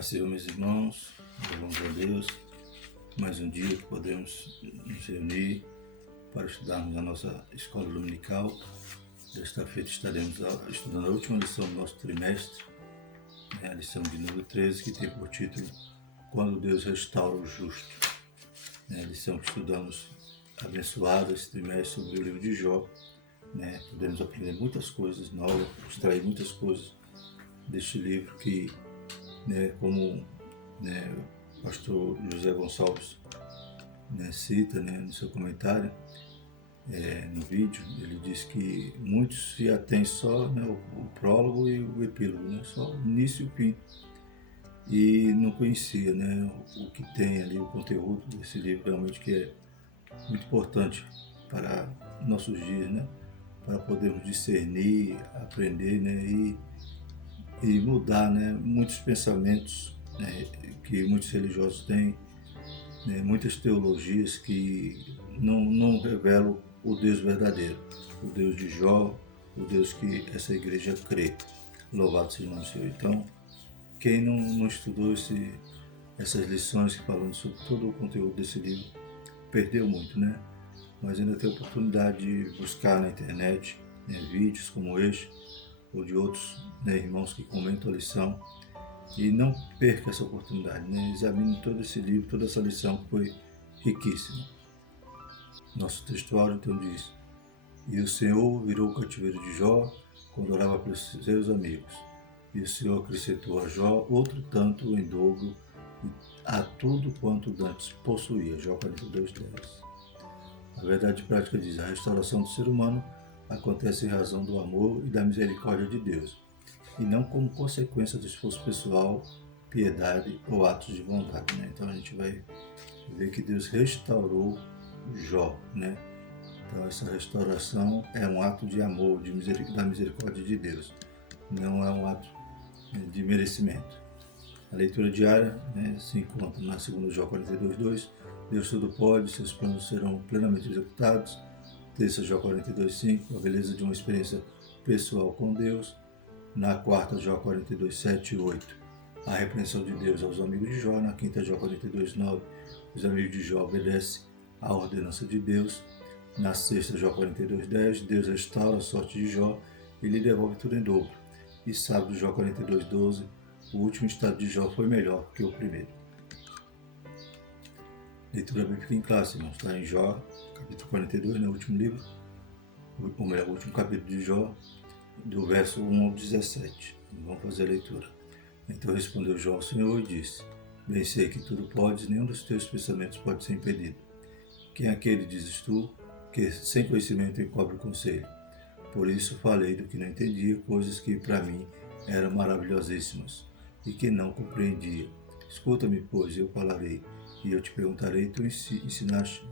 Paz Senhor, meus irmãos, louvamos a Deus, mais um dia que podemos nos reunir para estudarmos a nossa escola dominical. Desta feita estaremos estudando a última lição do nosso trimestre, a lição de número 13, que tem por título Quando Deus Restaura o Justo. A lição que estudamos abençoada esse trimestre sobre o livro de Jó. Podemos aprender muitas coisas novas, extrair muitas coisas deste livro que, como o pastor José Gonçalves cita no seu comentário no vídeo, ele diz que muitos se atêm só o prólogo e o epílogo, só o início e o fim, e não conhecia o que tem ali, o conteúdo desse livro realmente, que é muito importante para nossos dias, para podermos discernir, aprender e mudar muitos pensamentos que muitos religiosos têm, muitas teologias que não revelam o Deus verdadeiro, o Deus de Jó, o Deus que essa igreja crê. Louvado seja o nome do Senhor. Então, quem não estudou essas lições que falando sobre todo o conteúdo desse livro, perdeu muito, Mas ainda tem a oportunidade de buscar na internet vídeos como este, ou de outros irmãos que comentam a lição, e não perca essa oportunidade, examine todo esse livro, toda essa lição que foi riquíssima. Nosso textuário então diz: E o Senhor virou o cativeiro de Jó quando orava pelos seus amigos, e o Senhor acrescentou a Jó outro tanto em dobro a tudo quanto dantes possuía. Jó 42:10. A verdade prática diz: a restauração do ser humano acontece em razão do amor e da misericórdia de Deus, e não como consequência do esforço pessoal, piedade ou atos de bondade. Então a gente vai ver que Deus restaurou Jó. Então essa restauração é um ato de amor, da misericórdia de Deus, não é um ato de merecimento. A leitura diária se encontra na 2 Jó 42:2, Deus tudo pode, seus planos serão plenamente executados. Terça Jó 42:5, a beleza de uma experiência pessoal com Deus. Na quarta Jó 42:7 e 8, a repreensão de Deus aos amigos de Jó. Na quinta Jó 42:9, os amigos de Jó obedecem à ordenança de Deus. Na sexta Jó 42:10, Deus restaura a sorte de Jó e lhe devolve tudo em dobro. E sábado Jó 42:12, o último estado de Jó foi melhor que o primeiro. Leitura bíblica em classe, irmãos, está em Jó, capítulo 42, no último livro, ou melhor, o último capítulo de Jó, do verso 1 ao 17. Vamos fazer a leitura. Então respondeu Jó ao Senhor e disse: Bem sei que tudo podes, nenhum dos teus pensamentos pode ser impedido. Quem é aquele, dizes tu, que sem conhecimento encobre o conselho? Por isso falei do que não entendia, coisas que para mim eram maravilhosíssimas e que não compreendia. Escuta-me, pois, eu falarei, e eu te perguntarei, tu ensinaste-me.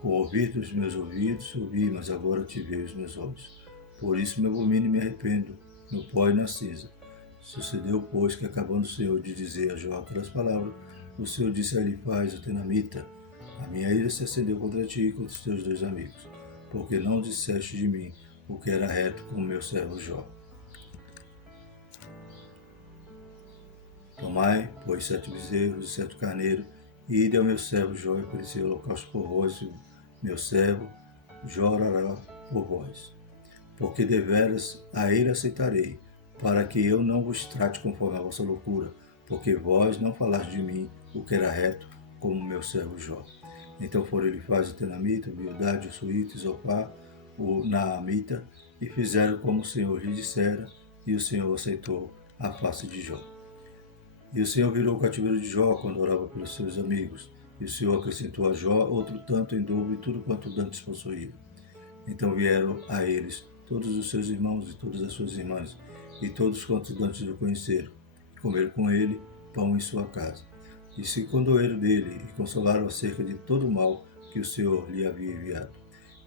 Com o ouvir dos meus ouvidos, ouvi, mas agora te vejo os meus olhos. Por isso me abomino e me arrependo, no pó e na cinza. Sucedeu, pois, que acabando o Senhor de dizer a Jó aquelas palavras, o Senhor disse a Elifaz, o tenamita: A minha ira se acendeu contra ti e contra os teus dois amigos, porque não disseste de mim o que era reto com o meu servo Jó. Tomai, pois, 7 bezerros e 7 carneiros, e ide ao meu servo Jó e oferecei holocausto por vós, meu servo Jó orará por vós. Porque deveras a ele aceitarei, para que eu não vos trate conforme a vossa loucura, porque vós não falaste de mim o que era reto, como meu servo Jó. Então foram Elifaz o tenamita, o Bildade, o suíta, o Zofar, o naamita, e fizeram como o Senhor lhe dissera, e o Senhor aceitou a face de Jó. E o Senhor virou o cativeiro de Jó quando orava pelos seus amigos, e o Senhor acrescentou a Jó outro tanto em dobro e tudo quanto dantes possuía. Então vieram a eles todos os seus irmãos e todas as suas irmãs, e todos quantos dantes o conheceram, e comeram com ele pão em sua casa. E se condoeram dele, e consolaram acerca de todo o mal que o Senhor lhe havia enviado.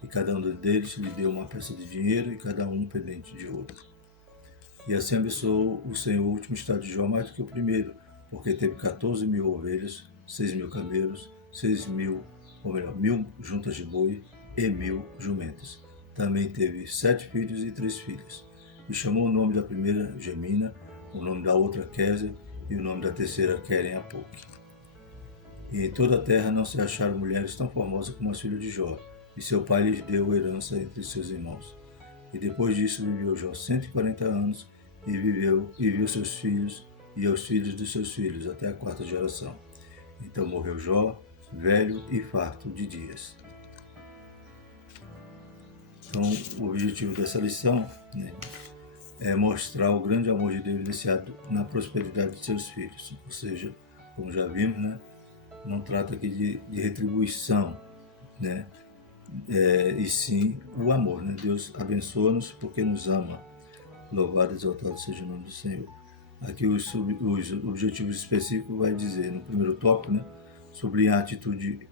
E cada um deles lhe deu uma peça de dinheiro, e cada um um pendente de ouro. E assim abençoou o Senhor o último estado de Jó mais do que o primeiro, porque teve 14.000 ovelhas, 6.000 camelos, 1.000 juntas de boi e 1.000 jumentas. Também teve 7 filhos e 3 filhas. E chamou o nome da primeira Gemina, o nome da outra Késia, e o nome da terceira querem a Puc. E em toda a terra não se acharam mulheres tão formosas como as filhas de Jó, e seu pai lhes deu herança entre seus irmãos. E depois disso viveu Jó 140 anos, e viu seus filhos e aos filhos de seus filhos, até a quarta geração. Então morreu Jó, velho e farto de dias. Então, o objetivo dessa lição, né, é mostrar o grande amor de Deus iniciado na prosperidade de seus filhos. Ou seja, como já vimos, né, não trata aqui de retribuição, né, e sim o amor. Né? Deus abençoa-nos porque nos ama. Louvado e exaltado seja o nome do Senhor. Aqui os objetivos específicos vai dizer, no primeiro tópico, né, sublinhar a atitude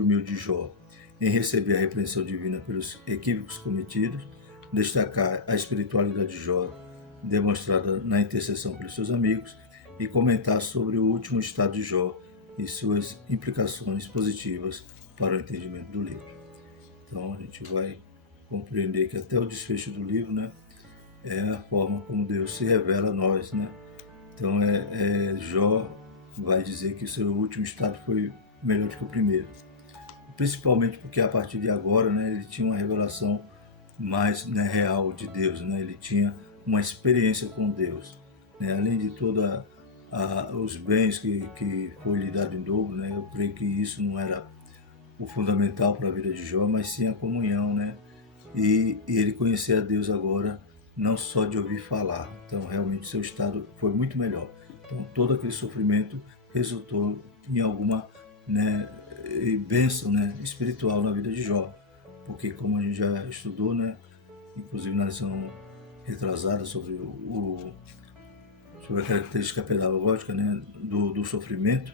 humilde de Jó em receber a repreensão divina pelos equívocos cometidos, destacar a espiritualidade de Jó demonstrada na intercessão pelos seus amigos e comentar sobre o último estado de Jó e suas implicações positivas para o entendimento do livro. Então a gente vai compreender que até o desfecho do livro, né, é a forma como Deus se revela a nós, né? Então Jó vai dizer que o seu último estado foi melhor do que o primeiro, principalmente porque a partir de agora, né, ele tinha uma revelação mais, né, real de Deus, né? Ele tinha uma experiência com Deus, né? Além de toda os bens que foi lhe dado em dobro, né? Eu creio que isso não era o fundamental para a vida de Jó, mas sim a comunhão, né? E ele conhecer a Deus agora, não só de ouvir falar. Então, realmente, seu estado foi muito melhor. Então, todo aquele sofrimento resultou em alguma, né, bênção, né, espiritual na vida de Jó. Porque, como a gente já estudou, né, inclusive na lição retrasada sobre sobre a característica pedagógica, né, do sofrimento,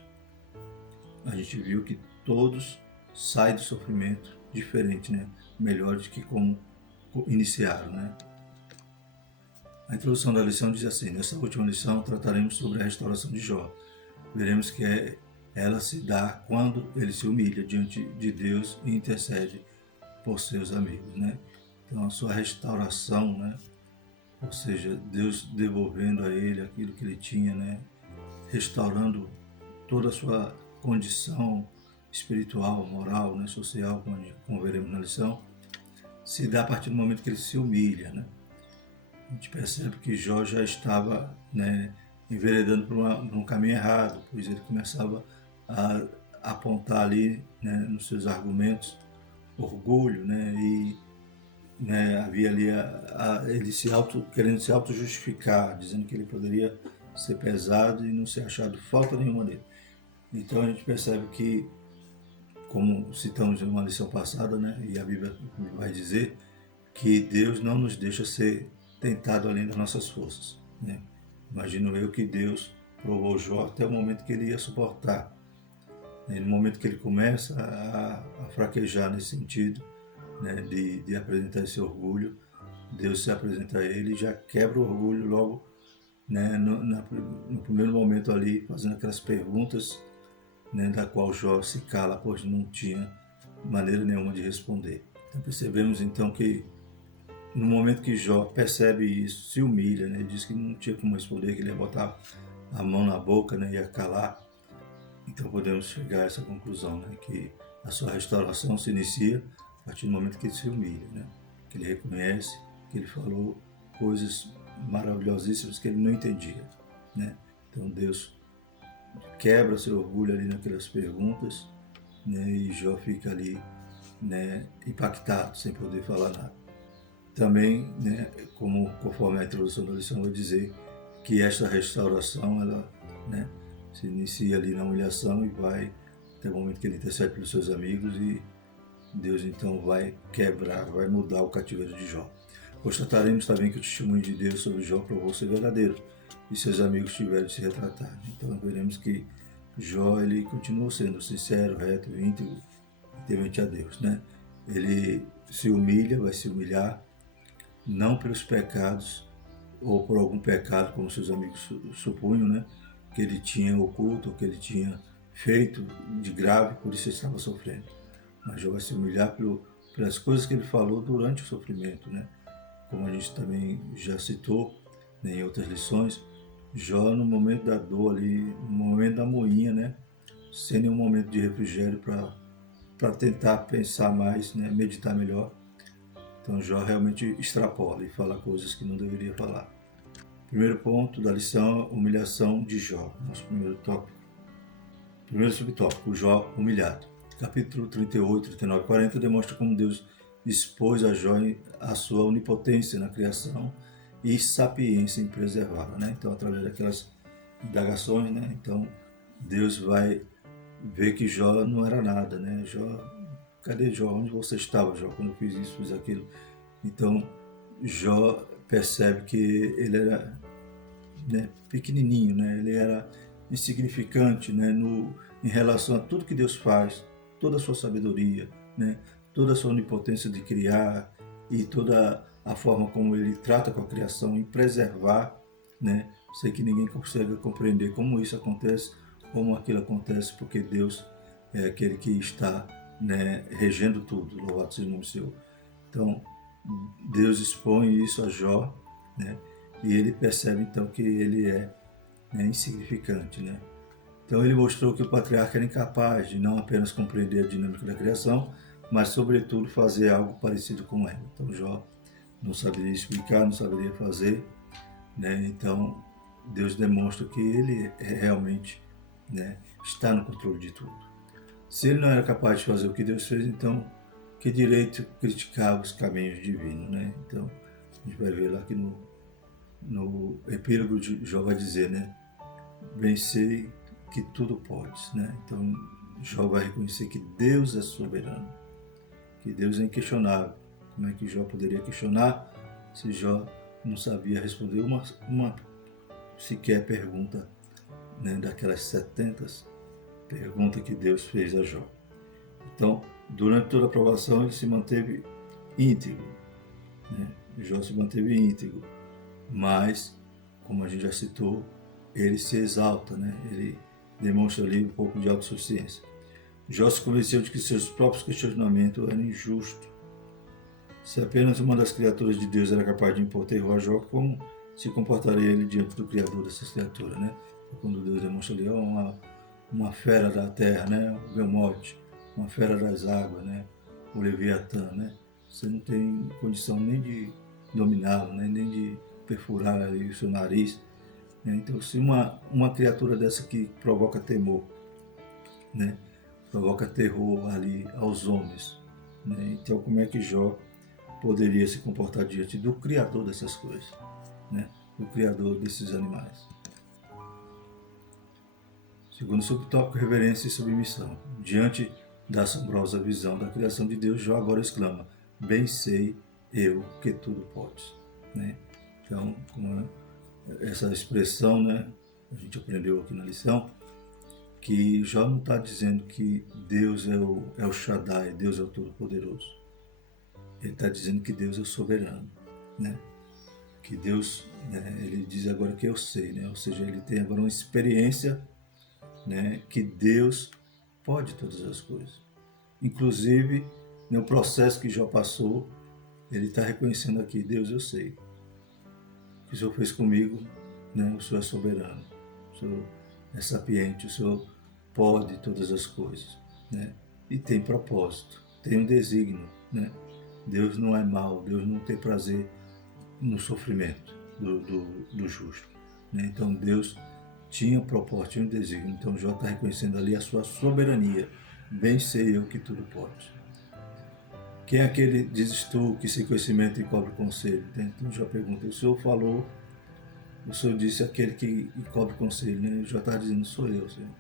a gente viu que todos saem do sofrimento diferente, né, melhores que como iniciaram, né. A introdução da lição diz assim: nessa última lição trataremos sobre a restauração de Jó. Veremos que ela se dá quando ele se humilha diante de Deus e intercede por seus amigos, né? Então a sua restauração, né? Ou seja, Deus devolvendo a ele aquilo que ele tinha, né? Restaurando toda a sua condição espiritual, moral, né? Social, como veremos na lição, se dá a partir do momento que ele se humilha, né? A gente percebe que Jó já estava, né, enveredando por um caminho errado, pois ele começava a apontar ali, né, nos seus argumentos orgulho, né, e, né, havia ali ele querendo se auto-justificar, dizendo que ele poderia ser pesado e não ser achado falta nenhuma dele. Então a gente percebe que, como citamos em uma lição passada, né, e a Bíblia vai dizer, que Deus não nos deixa ser tentado além das nossas forças, né? Imagino eu que Deus provou Jó até o momento que ele ia suportar. No momento que ele começa a fraquejar nesse sentido, né, de apresentar esse orgulho, Deus se apresenta a ele e já quebra o orgulho logo, né, no primeiro momento ali, fazendo aquelas perguntas, né, da qual Jó se cala, pois não tinha maneira nenhuma de responder. Então percebemos então que no momento que Jó percebe isso, se humilha, né? Ele diz que não tinha como responder, que ele ia botar a mão na boca, né? Ia calar. Então podemos chegar a essa conclusão, né? Que a sua restauração se inicia a partir do momento que ele se humilha, né? Que ele reconhece que ele falou coisas maravilhosíssimas que ele não entendia, né? Então Deus quebra seu orgulho ali naquelas perguntas, né? E Jó fica ali, né, impactado, sem poder falar nada. Também, né, conforme a introdução da lição vai dizer, que esta restauração, ela, né, se inicia ali na humilhação e vai até o momento que ele intercede pelos seus amigos e Deus então vai quebrar, vai mudar o cativeiro de Jó. Constataremos também que o testemunho de Deus sobre Jó provou ser verdadeiro e seus amigos tiveram de se retratar. Então veremos que Jó, ele continuou sendo sincero, reto, íntegro, temente a Deus, né? Ele se humilha, vai se humilhar, não pelos pecados ou por algum pecado, como seus amigos supunham, né, que ele tinha oculto, que ele tinha feito de grave, por isso ele estava sofrendo. Mas Jó vai se humilhar pelas coisas que ele falou durante o sofrimento, né, como a gente também já citou, né, em outras lições, Jó, no momento da dor ali, no momento da moinha, né? Sem nenhum momento de refrigério para tentar pensar mais, né? Meditar melhor. Então Jó realmente extrapola e fala coisas que não deveria falar. Primeiro ponto da lição, humilhação de Jó. Nosso primeiro tópico. Primeiro subtópico, Jó humilhado. Capítulo 38, 39 e 40 demonstra como Deus expôs a Jó a sua onipotência na criação e sapiência em preservá-la, né? Então, através daquelas indagações, né? Então, Deus vai ver que Jó não era nada, né? Jó, cadê Jó? Onde você estava, Jó, quando eu fiz isso, fiz aquilo? Então, Jó percebe que ele era, né, pequenininho, né? Ele era insignificante, né? Em relação a tudo que Deus faz, toda a sua sabedoria, né? Toda a sua onipotência de criar e toda a forma como ele trata com a criação e preservar, né? Sei que ninguém consegue compreender como isso acontece, como aquilo acontece, porque Deus é aquele que está, né, regendo tudo. Louvado seja o nome do Senhor. Então, Deus expõe isso a Jó, né? E ele percebe então que ele é, né, insignificante, né? Então ele mostrou que o patriarca era incapaz de não apenas compreender a dinâmica da criação, mas sobretudo fazer algo parecido com ela. Então Jó não saberia explicar, não saberia fazer, né? Então Deus demonstra que ele realmente, né, está no controle de tudo. Se ele não era capaz de fazer o que Deus fez, então que direito criticava os caminhos divinos, né? Então a gente vai ver lá que no epílogo de Jó vai dizer, né? Bem sei que tudo podes, né? Então Jó vai reconhecer que Deus é soberano, que Deus é inquestionável. Como é que Jó poderia questionar se Jó não sabia responder uma sequer pergunta, né, daquelas 70 perguntas que Deus fez a Jó? Então, durante toda a provação, ele se manteve íntegro, né? Jó se manteve íntegro, mas, como a gente já citou, ele se exalta, né? Ele demonstra ali um pouco de autossuficiência. Jó se convenceu de que seus próprios questionamentos eram injustos. Se apenas uma das criaturas de Deus era capaz de impor terror a Jó, como se comportaria ele diante do Criador dessas criaturas, né? Quando Deus demonstra ali uma fera da terra, né? O Belmote, uma fera das águas, né? O Leviatã, né? Você não tem condição nem de dominá-lo, né? Nem de perfurar ali o seu nariz, né? Então, se uma criatura dessa que provoca temor, né? Provoca terror ali aos homens, né? Então, como é que Jó poderia se comportar diante do Criador dessas coisas, né? Do Criador desses animais? Segundo subtópico, reverência e submissão. Diante da assombrosa visão da criação de Deus, Jó agora exclama: bem sei eu que tudo podes, né? Então, com essa expressão, né, a gente aprendeu aqui na lição, que Jó não está dizendo que Deus é o Shaddai, Deus é o Todo-Poderoso. Ele está dizendo que Deus é o soberano, né? Que Deus, né, ele diz agora que eu sei, né? Ou seja, ele tem agora uma experiência, né, que Deus pode todas as coisas. Inclusive, no processo que Jó passou, ele está reconhecendo aqui: Deus, eu sei. O que o Senhor fez comigo, né? O Senhor é soberano, o Senhor é sapiente, o Senhor pode todas as coisas, né? E tem propósito, tem um desígnio, né? Deus não é mau, Deus não tem prazer no sofrimento do justo, né? Então Deus tinha um propósito, tinha um desígnio. Então Jó está reconhecendo ali a sua soberania. Bem sei eu que tudo pode. Quem é aquele, dizes tu, que sem conhecimento encobre conselho? Então Jó pergunta: o Senhor falou, o Senhor disse aquele que encobre conselho, né? Jó está dizendo: sou eu, Senhor.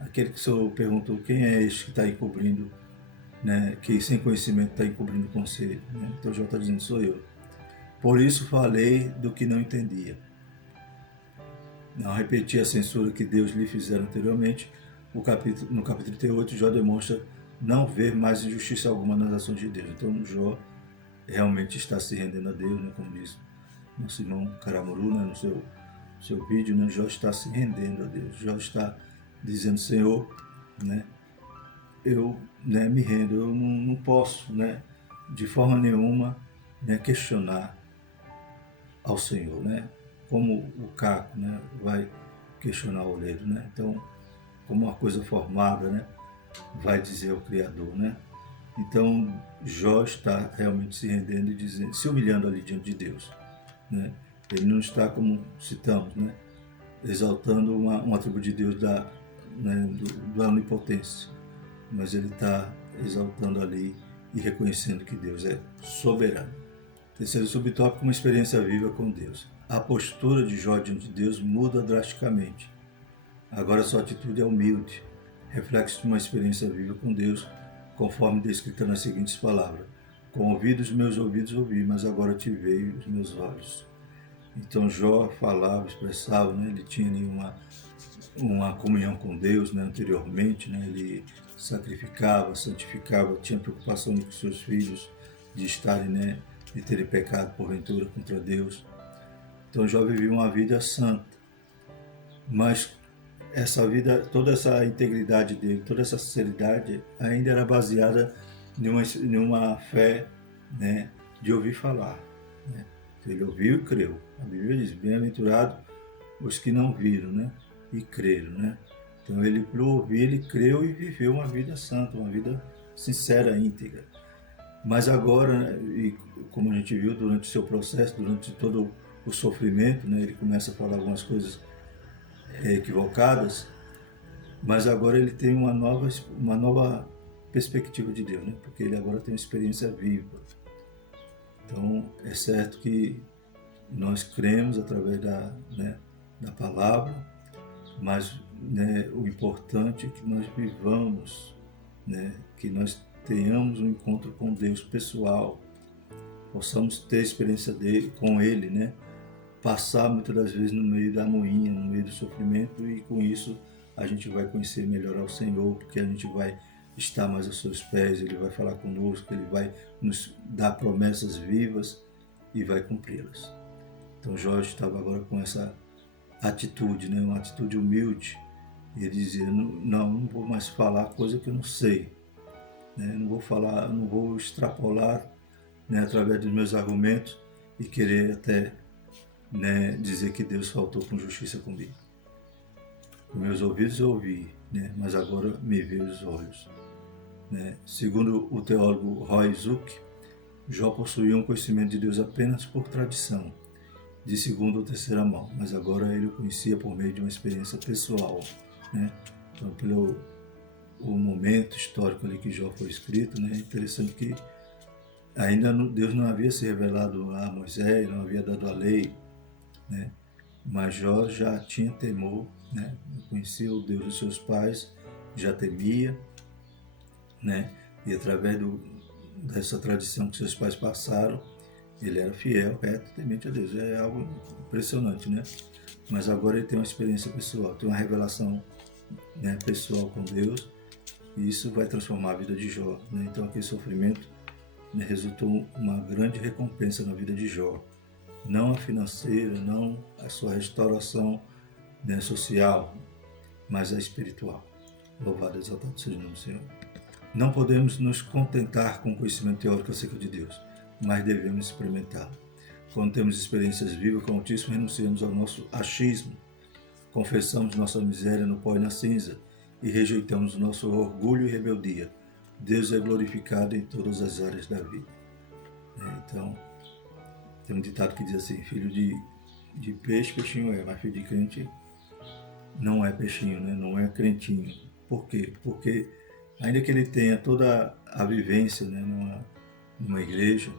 Aquele que o Senhor perguntou: quem é este que está encobrindo, né? Que sem conhecimento está encobrindo conselho, né? Então Jó está dizendo: sou eu. Por isso falei do que não entendia. Não repeti a censura que Deus lhe fizera anteriormente. No capítulo 38, Jó demonstra não ver mais injustiça alguma nas ações de Deus. Então Jó realmente está se rendendo a Deus, né? Como diz nosso irmão Caramuru, né? No seu vídeo, né? Jó está se rendendo a Deus. Jó está dizendo: Senhor, né? Eu, né, me rendo, eu não posso, né, de forma nenhuma, né, questionar ao Senhor, né? como o caco, né, vai questionar o oleiro, né? Então, como uma coisa formada, né, vai dizer ao Criador, né? Então, Jó está realmente se rendendo e dizendo, se humilhando ali diante de Deus, né? Ele não está, como citamos, né, exaltando um atributo de Deus da onipotência, mas ele está exaltando ali e reconhecendo que Deus é soberano. Terceiro subtópico, uma experiência viva com Deus. A postura de Jó diante de Deus muda drasticamente. Agora sua atitude é humilde, reflexo de uma experiência viva com Deus, conforme descrita nas seguintes palavras: com ouvidos meus ouvidos ouvi, mas agora te veio os meus olhos. Então Jó falava, expressava, né? Ele tinha ali uma comunhão com Deus, né? Anteriormente, né? Ele sacrificava, santificava, tinha preocupação com seus filhos de estarem, né, de terem pecado porventura contra Deus. Então Jó vivia uma vida santa, mas essa vida, toda essa integridade dele, toda essa sinceridade ainda era baseada numa fé, né, de ouvir falar, né? Ele ouviu e creu. A Bíblia diz: bem-aventurado os que não viram, né, e creram, né? Então ele, por ouvir, ele creu e viveu uma vida santa, uma vida sincera, íntegra. Mas agora, e como a gente viu durante o seu processo, durante todo o sofrimento, né, ele começa a falar algumas coisas equivocadas, mas agora ele tem uma nova perspectiva de Deus, né? Porque ele agora tem uma experiência viva. Então, é certo que nós cremos através da palavra, mas, né, o importante é que nós vivamos, né, que nós tenhamos um encontro com Deus pessoal, possamos ter experiência dele, com Ele, né? Passar muitas das vezes no meio da moinha, no meio do sofrimento, e com isso a gente vai conhecer melhor ao Senhor, porque a gente vai estar mais aos seus pés, Ele vai falar conosco, Ele vai nos dar promessas vivas e vai cumpri-las. Então Jorge estava agora com essa atitude, né? Uma atitude humilde, e ele dizia: não vou mais falar coisa que eu não sei, né? Não vou falar, não vou extrapolar, né, através dos meus argumentos e querer até, né, dizer que Deus faltou com justiça comigo. Com meus ouvidos eu ouvi, né, mas agora me vê os olhos, né? Segundo o teólogo Roy Zuck, Jó possuía um conhecimento de Deus apenas por tradição, de segunda ou terceira mão, mas agora ele o conhecia por meio de uma experiência pessoal, né? Então, pelo o momento histórico ali que Jó foi escrito, né, é interessante que ainda Deus não havia se revelado a Moisés, não havia dado a lei, né? Mas Jó já tinha temor, né? Conhecia o Deus dos seus pais, já temia, né? E através dessa tradição que seus pais passaram, ele era fiel, reto, temente a Deus. É algo impressionante, né? Mas agora ele tem uma experiência pessoal, tem uma revelação, né, pessoal com Deus, e isso vai transformar a vida de Jó, né? Então aquele sofrimento, né, resultou uma grande recompensa na vida de Jó. Não a financeira, não a sua restauração, né, social, mas a espiritual. Louvado e exaltado seja o nome do Senhor. Não podemos nos contentar com o conhecimento teórico acerca de Deus, mas devemos experimentá-lo. Quando temos experiências vivas com o Altíssimo, renunciamos ao nosso achismo, confessamos nossa miséria no pó e na cinza e rejeitamos nosso orgulho e rebeldia. Deus é glorificado em todas as áreas da vida. Então, tem um ditado que diz assim: filho de peixe, peixinho é, mas filho de crente não é peixinho, né? Não é crentinho. Por quê? Porque ainda que ele tenha toda a vivência, né, numa igreja,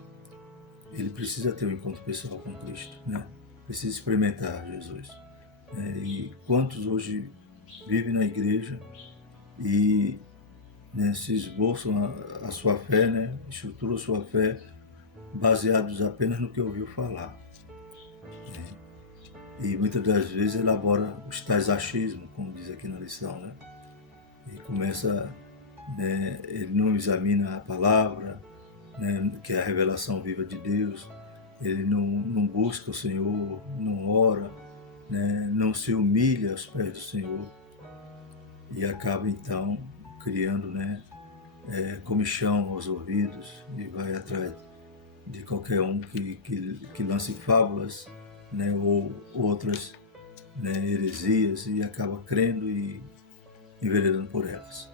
ele precisa ter um encontro pessoal com Cristo, né? Precisa experimentar Jesus. E quantos hoje vivem na igreja e, né, se esboçam a sua fé, né, estruturam a sua fé baseados apenas no que ouviu falar, né? E muitas das vezes elabora os tais achismos, como diz aqui na lição, né? E começa, né, ele não examina a palavra, né, que é a revelação viva de Deus, ele não busca o Senhor, não ora, né, não se humilha aos pés do Senhor, e acaba então criando, né, comichão aos ouvidos, e vai atrás de qualquer um que lance fábulas, né, ou outras, né, heresias, e acaba crendo e enveredando por elas.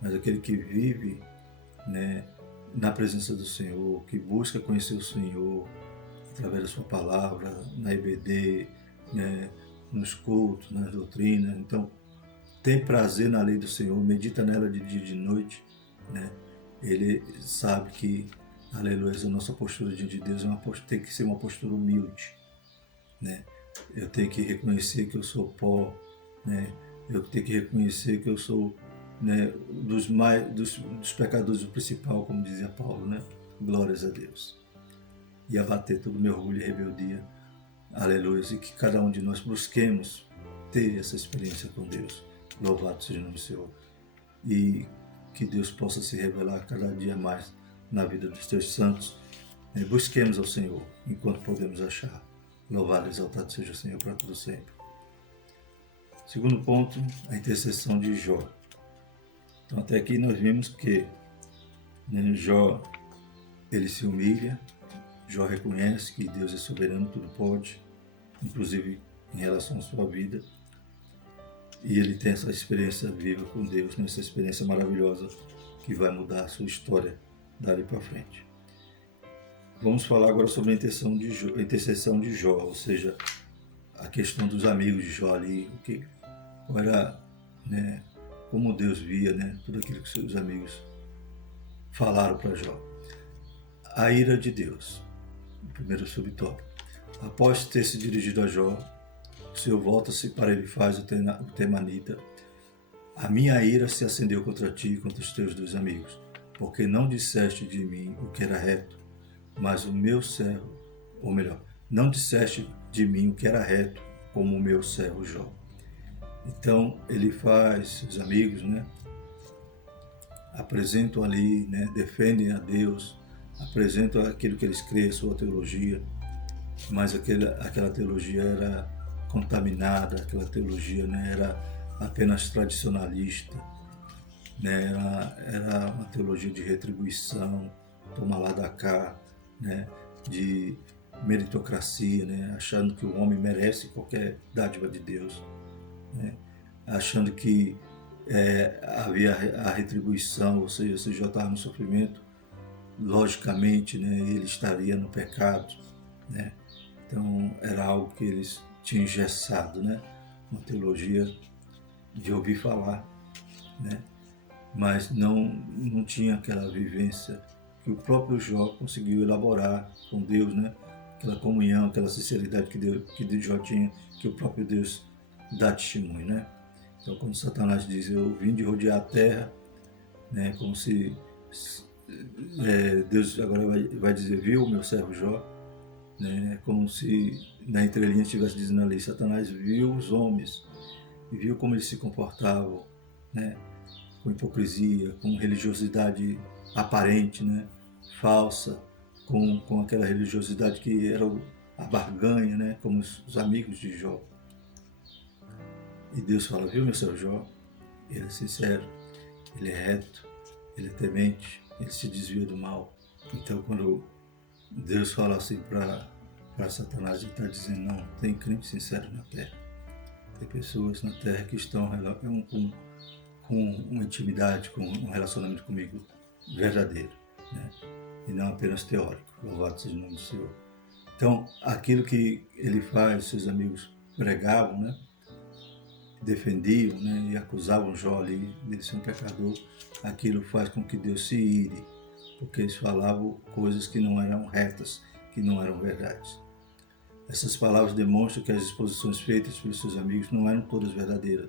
Mas aquele que vive, né, na presença do Senhor, que busca conhecer o Senhor através da sua palavra, na EBD, né, nos cultos, nas doutrinas, então tem prazer na lei do Senhor, medita nela de dia e de noite, né? Ele sabe que, aleluia, a nossa postura diante de Deus tem que ser uma postura humilde, né? Eu tenho que reconhecer que eu sou pó, né? Eu tenho que reconhecer que eu sou, né, dos pecadores o principal, como dizia Paulo, né? Glórias a Deus. E abater todo o meu orgulho e rebeldia, aleluia, e que cada um de nós busquemos ter essa experiência com Deus. Louvado seja o nome do Senhor. E que Deus possa se revelar cada dia mais na vida dos teus santos. Busquemos ao Senhor enquanto podemos achar. Louvado e exaltado seja o Senhor para todo sempre. Segundo ponto, a intercessão de Jó. Então até aqui nós vimos que, né, Jó, ele se humilha, Jó reconhece que Deus é soberano, tudo pode, inclusive em relação à sua vida. E ele tem essa experiência viva com Deus, essa experiência maravilhosa que vai mudar a sua história dali para frente. Vamos falar agora sobre a intercessão de Jó, ou seja, a questão dos amigos de Jó ali, qual era, né, como Deus via, né, tudo aquilo que seus amigos falaram para Jó. A ira de Deus, o primeiro subtópico. Após ter se dirigido a Jó, o Senhor volta-se para Elifaz, o temanita. A minha ira se acendeu contra ti e contra os teus dois amigos, porque não disseste de mim o que era reto, mas o meu servo, ou melhor, não disseste de mim o que era reto, como o meu servo Jó. Então ele faz, os amigos, né, apresentam ali, né, defendem a Deus, apresentam aquilo que eles creem, a sua teologia, mas aquela teologia era contaminada, aquela teologia, né, era apenas tradicionalista, né, era uma teologia de retribuição, toma lá da cá, né, de meritocracia, né, achando que o homem merece qualquer dádiva de Deus, né, achando que havia a retribuição, ou seja, se Jó estava no sofrimento, logicamente, né, ele estaria no pecado, né. Então era algo que eles tinham engessado, né, uma teologia de ouvir falar, né, mas não tinha aquela vivência que o próprio Jó conseguiu elaborar com Deus, né, aquela comunhão, aquela sinceridade que Jó tinha, que o próprio Deus dá testemunho, né. Então quando Satanás diz, eu vim de rodear a terra, né, como se Deus agora vai dizer, viu o meu servo Jó, né, como se na entrelinha estivesse dizendo ali, Satanás viu os homens e viu como eles se comportavam, né, com hipocrisia, com religiosidade aparente, né, falsa, com aquela religiosidade que era a barganha, né, como os amigos de Jó. E Deus fala, viu meu servo Jó? Ele é sincero, ele é reto, ele é temente, ele se desvia do mal. Então quando Deus fala assim para Satanás, ele está dizendo, não, tem crente sincero na terra. Tem pessoas na terra que estão com uma intimidade, com um relacionamento comigo verdadeiro, né? E não apenas teórico. Louvado seja o nome do Senhor. Então, aquilo que ele faz, seus amigos pregavam, né, defendiam, né, e acusavam Jó ali de ser um pecador, aquilo faz com que Deus se ire, porque eles falavam coisas que não eram retas, que não eram verdades. Essas palavras demonstram que as exposições feitas pelos seus amigos não eram todas verdadeiras,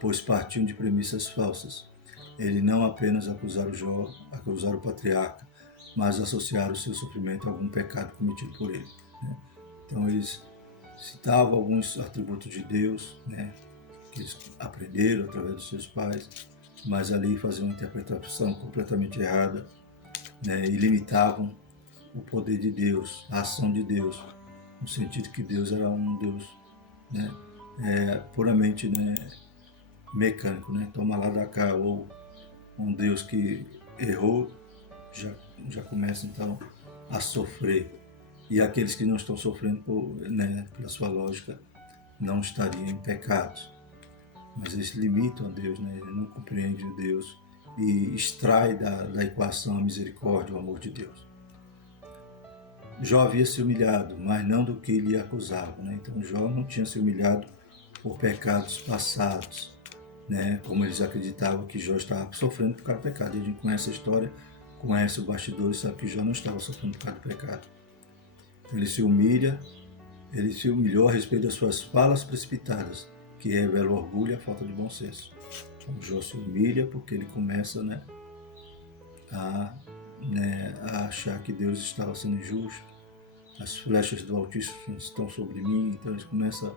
pois partiam de premissas falsas. Ele não apenas acusaram Jó, acusaram o patriarca, mas associaram o seu sofrimento a algum pecado cometido por ele, né? Então eles citavam alguns atributos de Deus, né, que eles aprenderam através dos seus pais, mas ali faziam uma interpretação completamente errada, né, e limitavam o poder de Deus, a ação de Deus, no sentido que Deus era um Deus, né, puramente, né, mecânico, né, toma lá da cá, ou um Deus que errou, já começa então a sofrer, E aqueles que não estão sofrendo, pela sua lógica, não estariam em pecados. Mas eles se limitam a Deus, né? Ele não compreende o Deus e extrai da equação a misericórdia, o amor de Deus. Jó havia se humilhado, mas não do que lhe acusava, né? Então Jó não tinha se humilhado por pecados passados, né? Como eles acreditavam que Jó estava sofrendo por causa do pecado. E a gente conhece a história, conhece o bastidor e sabe que Jó não estava sofrendo por causa do pecado. Ele se humilhou a respeito das suas falas precipitadas, que revelam o orgulho e a falta de bom senso. Então, Jó se humilha porque ele começa a achar que Deus estava sendo injusto, as flechas do Altíssimo estão sobre mim, então ele começa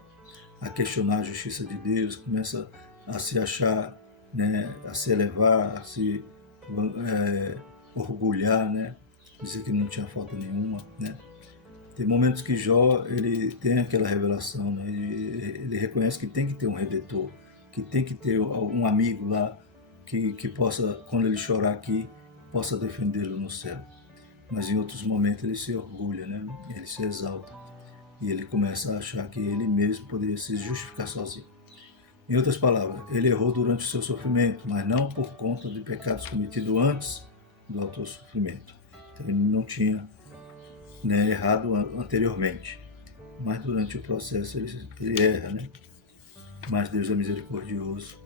a questionar a justiça de Deus, começa a se achar, a se elevar, a se orgulhar, dizer que não tinha falta nenhuma, Tem momentos que Jó, ele tem aquela revelação, ele reconhece que tem que ter um redentor, que tem que ter um amigo lá que possa, quando ele chorar aqui, possa defendê-lo no céu. Mas em outros momentos ele se orgulha, ele se exalta e ele começa a achar que ele mesmo poderia se justificar sozinho. Em outras palavras, ele errou durante o seu sofrimento, mas não por conta de pecados cometidos antes do autossofrimento. Então ele não tinha errado anteriormente, mas durante o processo ele erra, Mas Deus é misericordioso,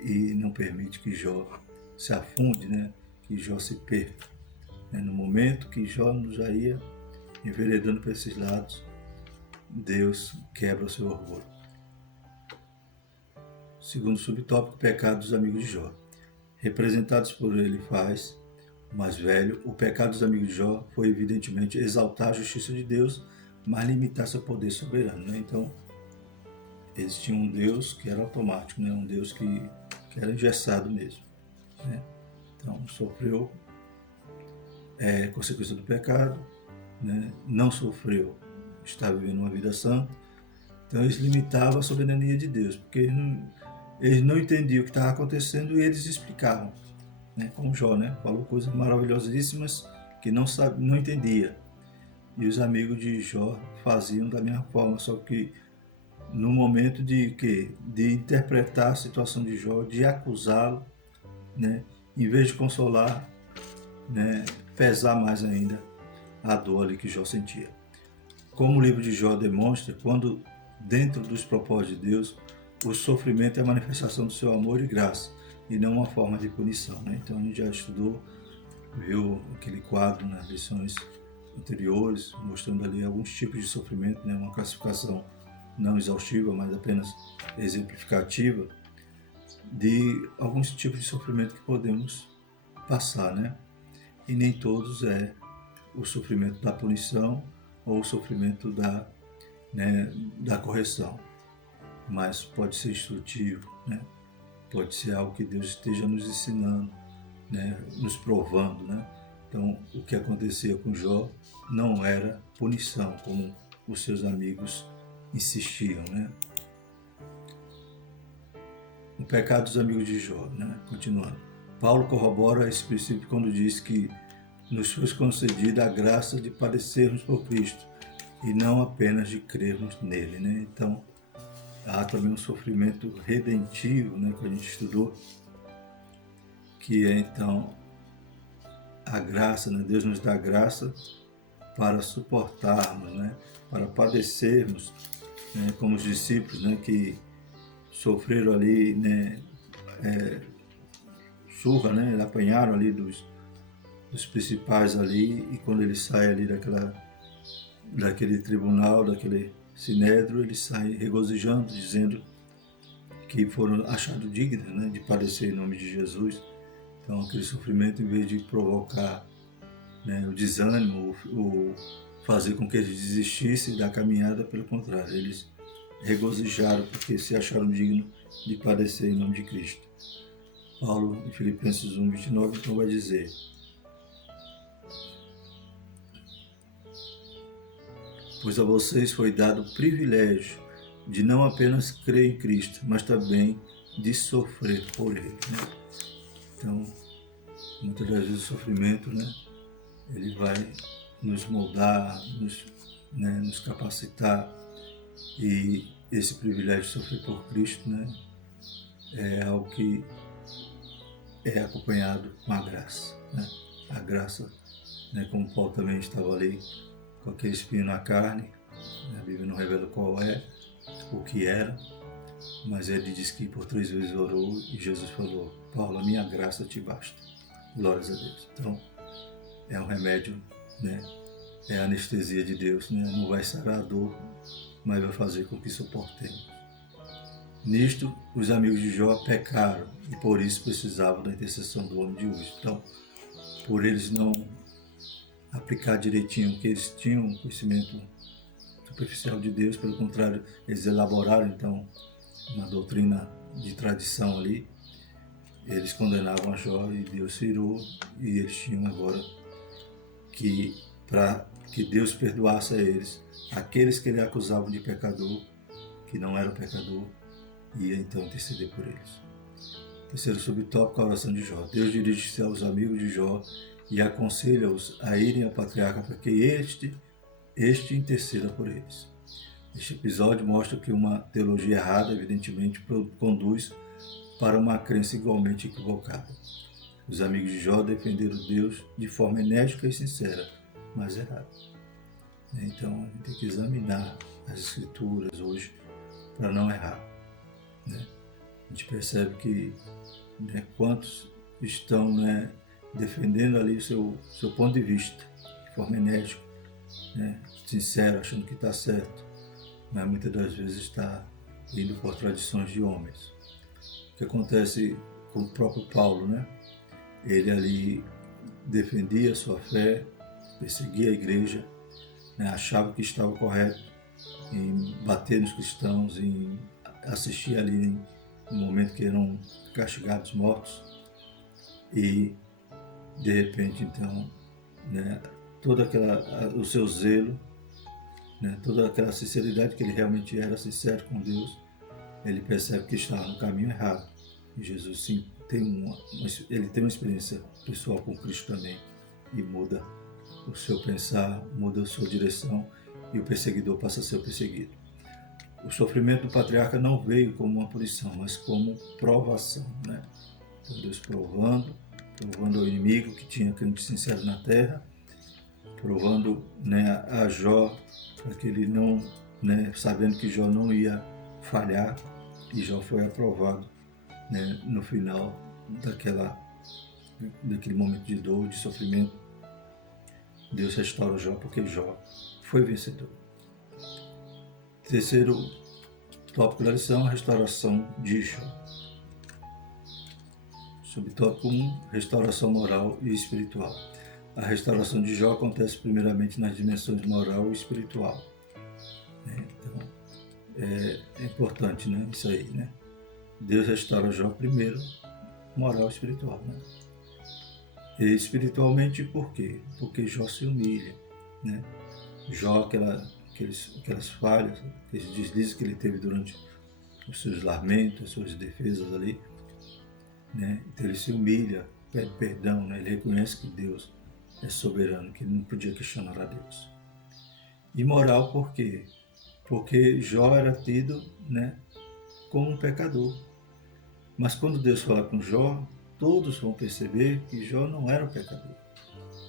e não permite que Jó se afunde, que Jó se perca. No momento que Jó já ia enveredando para esses lados, Deus quebra o seu orgulho. Segundo subtópico, pecado dos amigos de Jó. Representados por Elifaz, o mais velho, o pecado dos amigos de Jó foi evidentemente exaltar a justiça de Deus, mas limitar seu poder soberano. Então, eles tinham um Deus que era automático, um Deus que era engessado mesmo. Então, sofreu consequência do pecado, não sofreu, está vivendo uma vida santa. Então, eles limitavam a soberania de Deus, porque eles não entendiam o que estava acontecendo e eles explicavam. Como Jó, falou coisas maravilhosíssimas que não entendia. E os amigos de Jó faziam da mesma forma, só que no momento de interpretar a situação de Jó, de acusá-lo, em vez de consolar, pesar mais ainda a dor ali que Jó sentia. Como o livro de Jó demonstra, quando dentro dos propósitos de Deus, o sofrimento é a manifestação do seu amor e graça, e não uma forma de punição. Então a gente já estudou, viu aquele quadro nas lições anteriores, mostrando ali alguns tipos de sofrimento, uma classificação não exaustiva, mas apenas exemplificativa, de alguns tipos de sofrimento que podemos passar, E nem todos é o sofrimento da punição ou o sofrimento da correção, mas pode ser instrutivo, Pode ser algo que Deus esteja nos ensinando, nos provando, Então, o que acontecia com Jó não era punição, como os seus amigos insistiam, O pecado dos amigos de Jó, Continuando. Paulo corrobora esse princípio quando diz que nos foi concedida a graça de padecermos por Cristo e não apenas de crermos nele, Então, há também um sofrimento redentivo, que a gente estudou, que é então a graça, Deus nos dá graça para suportarmos, para padecermos, como os discípulos, que sofreram ali, surra, apanharam ali dos principais ali, e quando eles saem ali daquele tribunal, daquele sinédrio, eles saem regozijando, dizendo que foram achados dignos, de padecer em nome de Jesus. Então, aquele sofrimento, em vez de provocar o desânimo, ou fazer com que eles desistissem da caminhada, pelo contrário, eles regozijaram porque se acharam dignos de padecer em nome de Cristo. Paulo, em Filipenses 1:29, então vai dizer: pois a vocês foi dado o privilégio de não apenas crer em Cristo, mas também de sofrer por Ele. Então, muitas das vezes o sofrimento, ele vai nos moldar, nos capacitar, e esse privilégio de sofrer por Cristo, né, é algo que é acompanhado com a graça, né? A graça, né, como Paulo também estava ali com aquele espinho na carne, né? A Bíblia não revela qual é, o que era, mas ele diz que por 3 vezes orou e Jesus falou: Paulo, a minha graça te basta. Glórias a Deus. Então, é um remédio, né? É a anestesia de Deus, né? Não vai sarar a dor, mas vai fazer com que suportemos. Nisto, os amigos de Jó pecaram e por isso precisavam da intercessão do homem de hoje. Então, por eles não aplicar direitinho o que eles tinham, conhecimento superficial de Deus, pelo contrário, eles elaboraram então uma doutrina de tradição ali, eles condenavam a Jó e Deus se irou, e eles tinham agora que, para que Deus perdoasse a eles, aqueles que ele acusavam de pecador, que não eram pecador, ia então interceder por eles. Terceiro subtópico, a oração de Jó. Deus dirige-se aos amigos de Jó e aconselha-os a irem ao patriarca para que este interceda por eles. Este episódio mostra que uma teologia errada, evidentemente, conduz para uma crença igualmente equivocada. Os amigos de Jó defenderam Deus de forma enérgica e sincera, mas errada. Então, a gente tem que examinar as Escrituras hoje para não errar. A gente percebe que quantos estão defendendo ali o seu ponto de vista, de forma enérgica, sincero, achando que está certo, mas muitas das vezes está indo por tradições de homens. O que acontece com o próprio Paulo, ele ali defendia a sua fé, perseguia a igreja, achava que estava correto em bater nos cristãos, em assistir ali no momento que eram castigados, mortos, e de repente então, todo o seu zelo, toda aquela sinceridade, que ele realmente era sincero com Deus, ele percebe que estava no caminho errado. E Jesus sim ele tem uma experiência pessoal com Cristo também, e muda o seu pensar, muda a sua direção, e o perseguidor passa a ser o perseguido. O sofrimento do patriarca não veio como uma punição, mas como provação. Então Deus provando ao inimigo que tinha crente sincero na terra, provando a Jó, para que ele não, sabendo que Jó não ia falhar, e Jó foi aprovado no final daquele momento de dor, de sofrimento. Deus restaura Jó, porque Jó foi vencedor. Terceiro tópico da lição, a restauração de Jó. Subtópico 1, restauração moral e espiritual. A restauração de Jó acontece primeiramente nas dimensões moral e espiritual. Então, é importante, isso aí, Deus restaura Jó primeiro, moral e espiritual, E espiritualmente por quê? Porque Jó se humilha, Jó, aquelas falhas, aqueles deslizes que ele teve durante os seus lamentos, as suas defesas ali, Então ele se humilha, pede perdão, ele reconhece que Deus é soberano, que ele não podia questionar a Deus. E moral por quê? Porque Jó era tido, como um pecador. Mas quando Deus fala com Jó, todos vão perceber que Jó não era um pecador.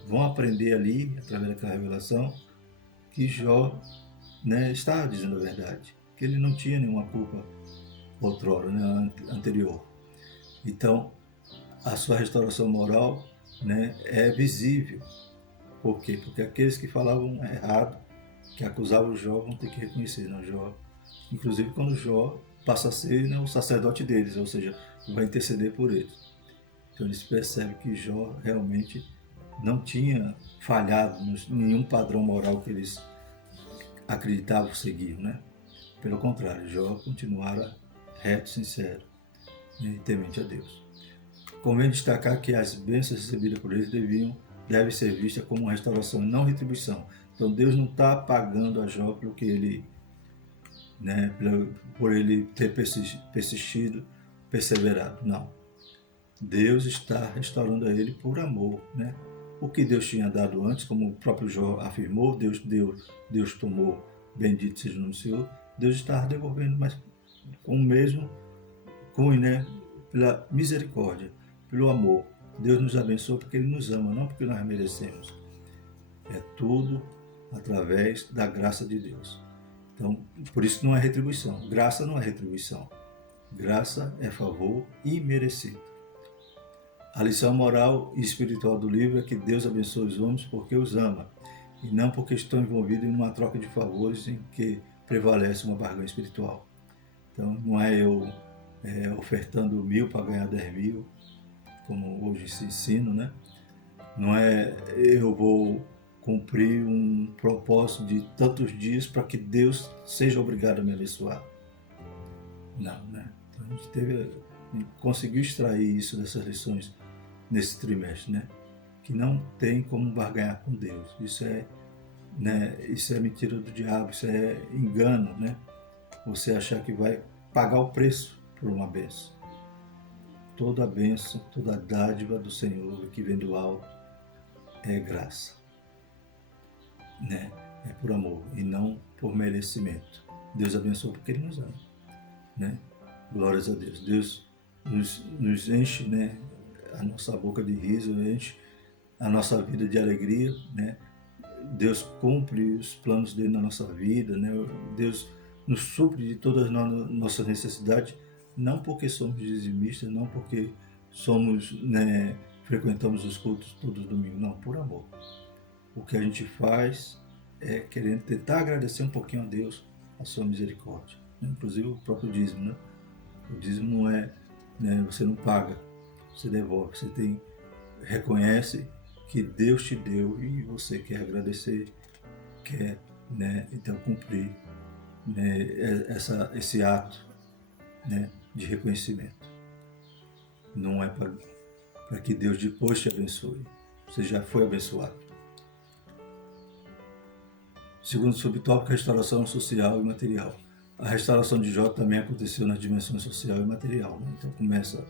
Vão aprender ali, através daquela revelação, que Jó estava dizendo a verdade, que ele não tinha nenhuma culpa outrora, anterior. Então, a sua restauração moral é visível. Por quê? Porque aqueles que falavam errado, que acusavam Jó, vão ter que reconhecer, Jó. Inclusive quando Jó passa a ser o sacerdote deles, ou seja, vai interceder por eles. Então eles percebem que Jó realmente não tinha falhado em nenhum padrão moral que eles acreditavam seguir, Pelo contrário, Jó continuara reto, sincero e temente a Deus. Convém destacar que as bênçãos recebidas por eles devem ser vistas como uma restauração e não retribuição. Então Deus não está pagando a Jó pelo que ele, por ele ter persistido, perseverado. Não. Deus está restaurando a ele por amor, o que Deus tinha dado antes, como o próprio Jó afirmou, Deus tomou, bendito seja o nome do Senhor, Deus estava devolvendo, mas com o mesmo cunho, né? Pela misericórdia, pelo amor. Deus nos abençoa porque Ele nos ama, não porque nós merecemos. É tudo através da graça de Deus. Então, por isso não é retribuição. Graça não é retribuição. Graça é favor imerecido. A lição moral e espiritual do livro é que Deus abençoa os homens porque os ama, e não porque estão envolvidos em uma troca de favores em que prevalece uma barganha espiritual. Então, não é eu ofertando 1.000 para ganhar 10.000, como hoje se ensina, né? Não é eu vou cumprir um propósito de tantos dias para que Deus seja obrigado a me abençoar. Não, né? Então a gente conseguiu extrair isso dessas lições nesse trimestre, né? Que não tem como barganhar com Deus. Isso é mentira do diabo, isso é engano, né? Você achar que vai pagar o preço por uma bênção. Toda a bênção, toda a dádiva do Senhor que vem do alto é graça, né? É por amor e não por merecimento. Deus abençoa porque Ele nos ama, né? Glórias a Deus. Deus nos enche, né? A nossa boca de riso, enche a nossa vida de alegria, né? Deus cumpre os planos dele na nossa vida, né? Deus nos supre de todas as nossas necessidades, não porque somos dizimistas, não porque somos, né, frequentamos os cultos todos os domingos, não, por amor. O que a gente faz é querendo tentar agradecer um pouquinho a Deus a sua misericórdia, né? Inclusive o próprio dízimo, né? O dízimo não é, né, você não paga, você devolve, você reconhece que Deus te deu e você quer agradecer, quer, né, então cumprir, né, esse ato, né, de reconhecimento. Não é para que Deus depois te abençoe, você já foi abençoado. Segundo subtópico, restauração social e material. A restauração de Jó também aconteceu nas dimensões social e material, né? Então começa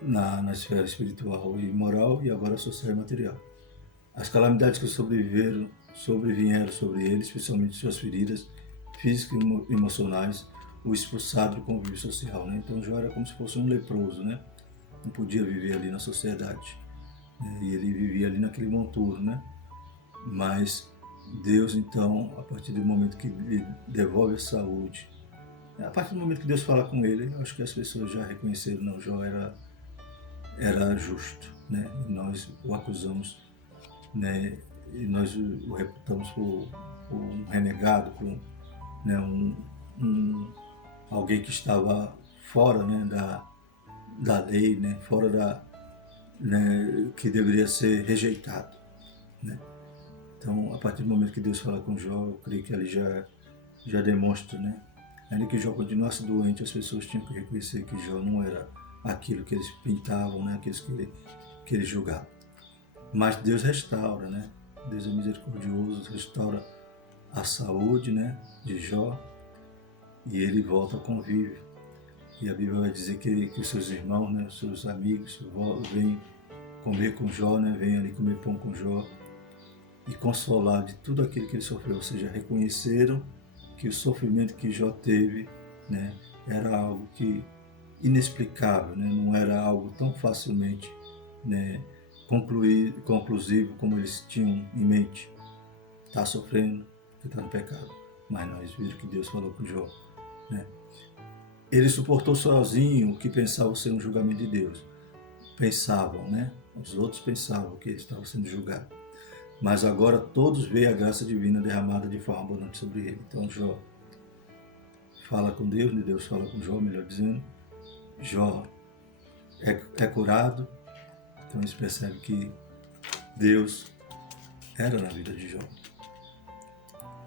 na esfera espiritual e moral e agora social e material. As calamidades que sobrevieram sobre ele, especialmente suas feridas físicas e emocionais, o expulsado do convívio social, né? Então Jó era como se fosse um leproso, né? Não podia viver ali na sociedade, né? E ele vivia ali naquele monturo, né? Mas Deus, então, a partir do momento que lhe devolve a saúde, a partir do momento que Deus fala com ele, eu acho que as pessoas já reconheceram, não, Jó era justo, né? E nós o acusamos, né? E nós o reputamos por um renegado, por, né, alguém que estava fora, né, da lei, né, fora né, que deveria ser rejeitado, né? Então, a partir do momento que Deus fala com Jó, eu creio que ali já demonstra, né? Ainda que Jó continuasse doente, as pessoas tinham que reconhecer que Jó não era aquilo que eles pintavam, né, aqueles que eles julgavam. Mas Deus restaura, né? Deus é misericordioso, restaura a saúde, né, de Jó, e ele volta ao convívio. E a Bíblia vai dizer que os seus irmãos, né, os seus amigos, vêm comer com Jó, né, vêm ali comer pão com Jó e consolar de tudo aquilo que ele sofreu. Ou seja, reconheceram que o sofrimento que Jó teve, né, era algo inexplicável, né, não era algo tão facilmente, né, conclusivo como eles tinham em mente. Está sofrendo porque está no pecado. Mas nós vimos que Deus falou com Jó, né? Ele suportou sozinho o que pensavam ser um julgamento de Deus. Pensavam, né? Os outros pensavam que ele estava sendo julgado. Mas agora todos veem a graça divina derramada de forma abundante sobre ele. Então Jó fala com Deus, né? Deus fala com Jó, melhor dizendo. Jó é curado. Então eles percebem que Deus era na vida de Jó.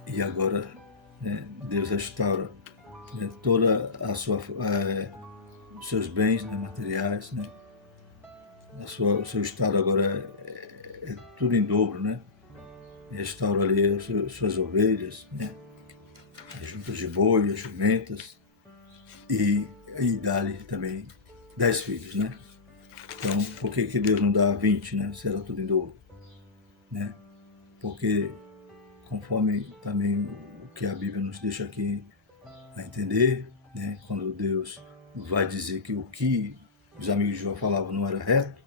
E agora, né, Deus restaura, né, toda a sua, os seus bens, né, materiais, né, o seu estado agora é tudo em dobro, né? Restaura ali as suas ovelhas, né, as juntas de boi, as jumentas, e dá-lhe também 10 filhos, né? Então, por que Deus não dá 20, né? Se era tudo em dobro? né? Porque conforme também o que a Bíblia nos deixa aqui a entender, né? Quando Deus vai dizer que o que os amigos de Jó falavam não era reto,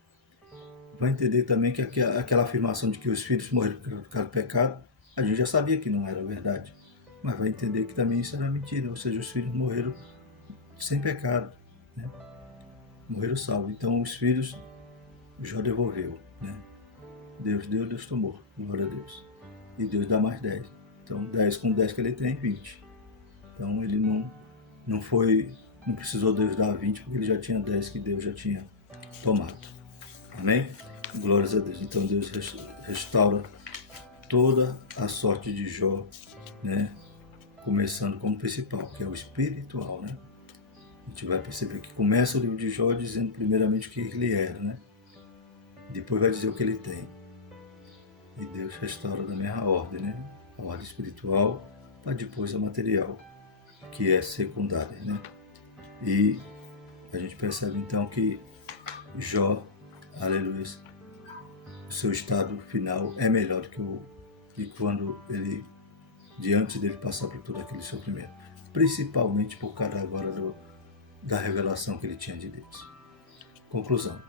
vai entender também que aquela afirmação de que os filhos morreram por causa do pecado, a gente já sabia que não era verdade. Mas vai entender que também isso era mentira, ou seja, os filhos morreram sem pecado, né? Morreram salvos. Então os filhos, Jó devolveu, né? Deus deu, Deus tomou, glória a Deus. E Deus dá mais 10. Então 10 com 10 que ele tem, 20. Então ele não precisou Deus dar 20, porque ele já tinha 10 que Deus já tinha tomado. Amém? Glórias a Deus. Então Deus restaura toda a sorte de Jó, né? Começando com o principal, que é o espiritual, né? A gente vai perceber que começa o livro de Jó dizendo primeiramente o que ele era, né? Depois vai dizer o que ele tem. E Deus restaura da mesma ordem, né? A ordem espiritual para depois a material, que é secundária, né? E a gente percebe então que Jó, aleluia, o seu estado final é melhor do que quando ele, diante dele passar por todo aquele sofrimento. Principalmente por causa agora da revelação que ele tinha de Deus. Conclusão.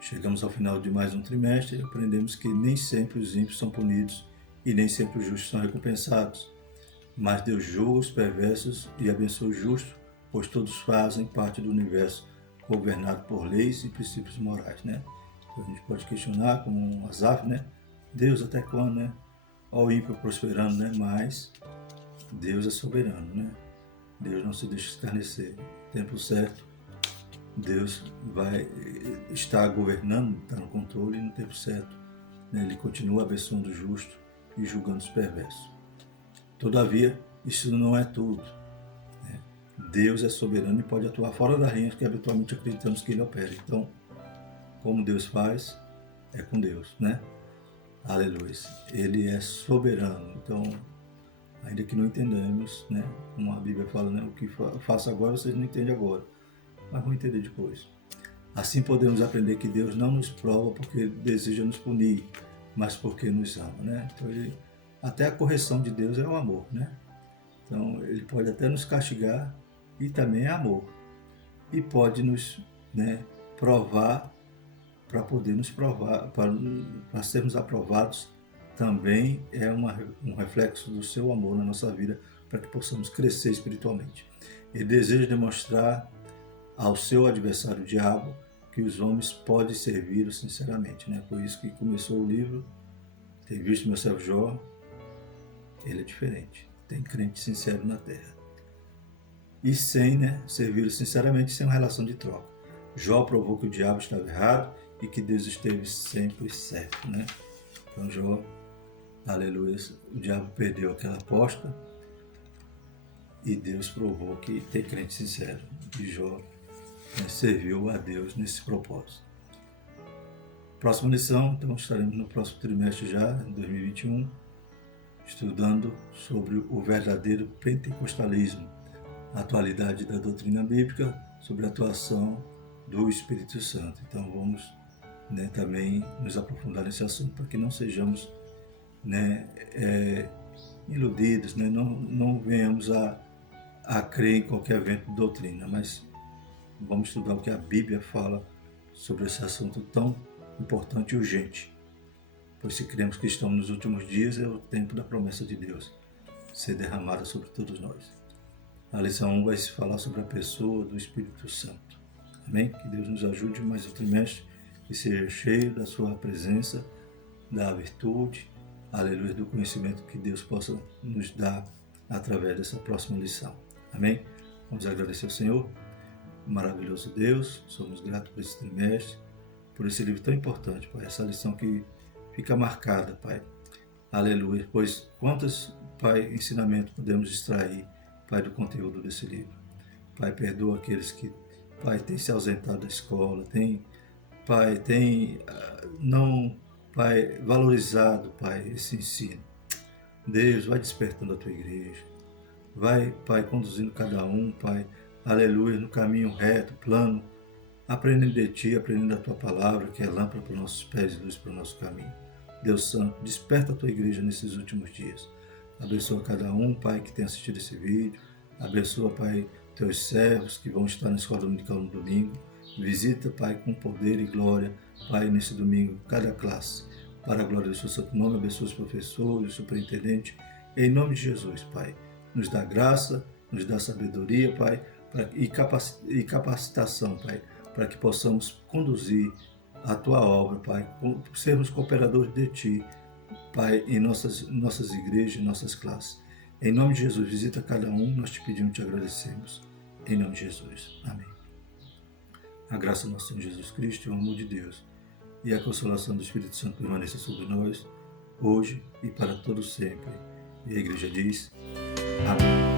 Chegamos ao final de mais um trimestre e aprendemos que nem sempre os ímpios são punidos e nem sempre os justos são recompensados. Mas Deus julga os perversos e abençoa os justos, pois todos fazem parte do universo governado por leis e princípios morais, né? Então a gente pode questionar, como Asaf, né? Deus até quando, né? Olha o ímpio prosperando, né? Mas Deus é soberano, né? Deus não se deixa escarnecer. No tempo certo, Deus vai estar governando, está no controle e no tempo certo, né? Ele continua abençoando o justo e julgando os perversos. Todavia, isso não é tudo, né? Deus é soberano e pode atuar fora da linha que habitualmente acreditamos que ele opera. Então, como Deus faz, é com Deus, né? Aleluia. Ele é soberano. Então, ainda que não entendamos, né? Como a Bíblia fala, né? O que faço agora, vocês não entendem agora, mas vão entender depois. Assim podemos aprender que Deus não nos prova porque deseja nos punir, mas porque nos ama, né? Então, até a correção de Deus é o amor, né? Então, ele pode até nos castigar e também é amor. E pode nos, né, provar para poder nos provar, para sermos aprovados, também é um reflexo do seu amor na nossa vida, para que possamos crescer espiritualmente. Ele deseja demonstrar ao seu adversário, o diabo, que os homens podem servi-lo sinceramente, né? Por isso que começou o livro, tem visto meu servo Jó, ele é diferente, tem crente sincero na terra. E sem, né, servi-lo sinceramente, sem uma relação de troca. Jó provou que o diabo estava errado e que Deus esteve sempre certo, né? Então Jó, aleluia, o diabo perdeu aquela aposta e Deus provou que tem crente sincero. E Jó, né, serviu a Deus nesse propósito. Próxima lição, então estaremos no próximo trimestre já, em 2021, estudando sobre o verdadeiro pentecostalismo, a atualidade da doutrina bíblica, sobre a atuação do Espírito Santo. Então vamos, né, também nos aprofundar nesse assunto para que não sejamos, né, iludidos, né, não venhamos a crer em qualquer vento de doutrina, mas vamos estudar o que a Bíblia fala sobre esse assunto tão importante e urgente, pois se cremos que estamos nos últimos dias, é o tempo da promessa de Deus ser derramada sobre todos nós. A lição 1 vai se falar sobre a pessoa do Espírito Santo. Amém? Que Deus nos ajude mais um trimestre e seja cheio da sua presença, da virtude, aleluia, do conhecimento que Deus possa nos dar através dessa próxima lição. Amém? Vamos agradecer ao Senhor. Maravilhoso Deus, somos gratos por esse trimestre, por esse livro tão importante, Pai, essa lição que fica marcada, Pai. Aleluia, pois quantos, Pai, ensinamentos podemos extrair, Pai, do conteúdo desse livro. Pai, perdoa aqueles que, Pai, têm se ausentado da escola, não, Pai, valorizado, Pai, esse ensino. Deus, vai despertando a Tua igreja. Vai, Pai, conduzindo cada um, Pai, aleluia, no caminho reto, plano, aprendendo de Ti, aprendendo da Tua palavra, que é lâmpada para os nossos pés e luz para o nosso caminho. Deus Santo, desperta a tua igreja nesses últimos dias. Abençoa cada um, Pai, que tem assistido esse vídeo. Abençoa, Pai, teus servos que vão estar na escola dominical no domingo. Visita, Pai, com poder e glória, Pai, nesse domingo, cada classe. Para a glória do seu santo nome, abençoa os professores, o superintendente. Em nome de Jesus, Pai, nos dá graça, nos dá sabedoria, Pai, e capacitação, Pai, para que possamos conduzir a Tua obra, Pai, sermos cooperadores de Ti, Pai, em nossas igrejas, em nossas classes. Em nome de Jesus, visita cada um, nós te pedimos e te agradecemos. Em nome de Jesus. Amém. A graça do nosso Senhor Jesus Cristo e o amor de Deus e a consolação do Espírito Santo permaneça sobre nós, hoje e para todo sempre. E a igreja diz, amém.